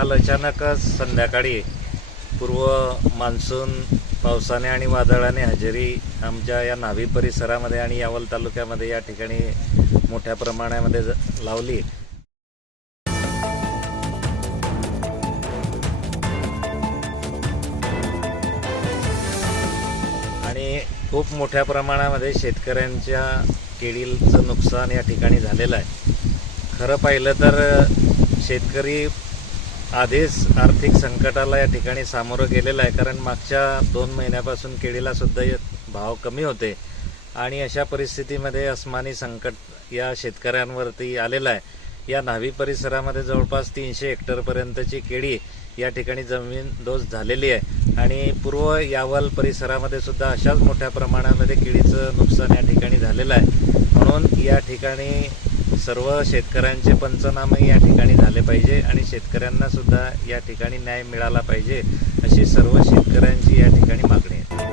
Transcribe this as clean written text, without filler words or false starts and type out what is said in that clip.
काल अचानकच संध्याकाळी पूर्व मान्सून पावसाने आणि वादळाने हजेरी आमच्या या न्हावी परिसरामध्ये आणि यावल तालुक्यामध्ये या ठिकाणी मोठ्या प्रमाणामध्ये लावली। आणि खूप मोठ्या प्रमाणामध्ये शेतकऱ्यांच्या केळीचं नुकसान या ठिकाणी झालेलं आहे। खरं पाहिलं तर शेतकरी आधीच आर्थिक संकटाला या ठिकाणी सामोरं गेलेला आहे, कारण मागच्या 2 महिन्यापासून केळीला सुद्धा भाव कमी होते आणि अशा परिस्थितीमध्ये अस्मानी संकट या शेतकऱ्यांवरती आलेलं आहे। या न्हावी परिसरामध्ये जवळपास 300 हेक्टरपर्यंतची केळी या ठिकाणी जमीनदोस्त झालेली आहे आणि पूर्व यावल परिसरामध्ये सुद्धा अशाच मोठ्या प्रमाणामध्ये केळीचं नुकसान या ठिकाणी झालेलं आहे। म्हणून या ठिकाणी सर्व शेतकऱ्यांचे पंचनामे या ठिकाणी झाले पाहिजे आणि शेतकऱ्यांना सुद्धा या ठिकाणी न्याय मिळाला पाहिजे, अशी सर्व शेतकऱ्यांची या ठिकाणी मागणी आहे।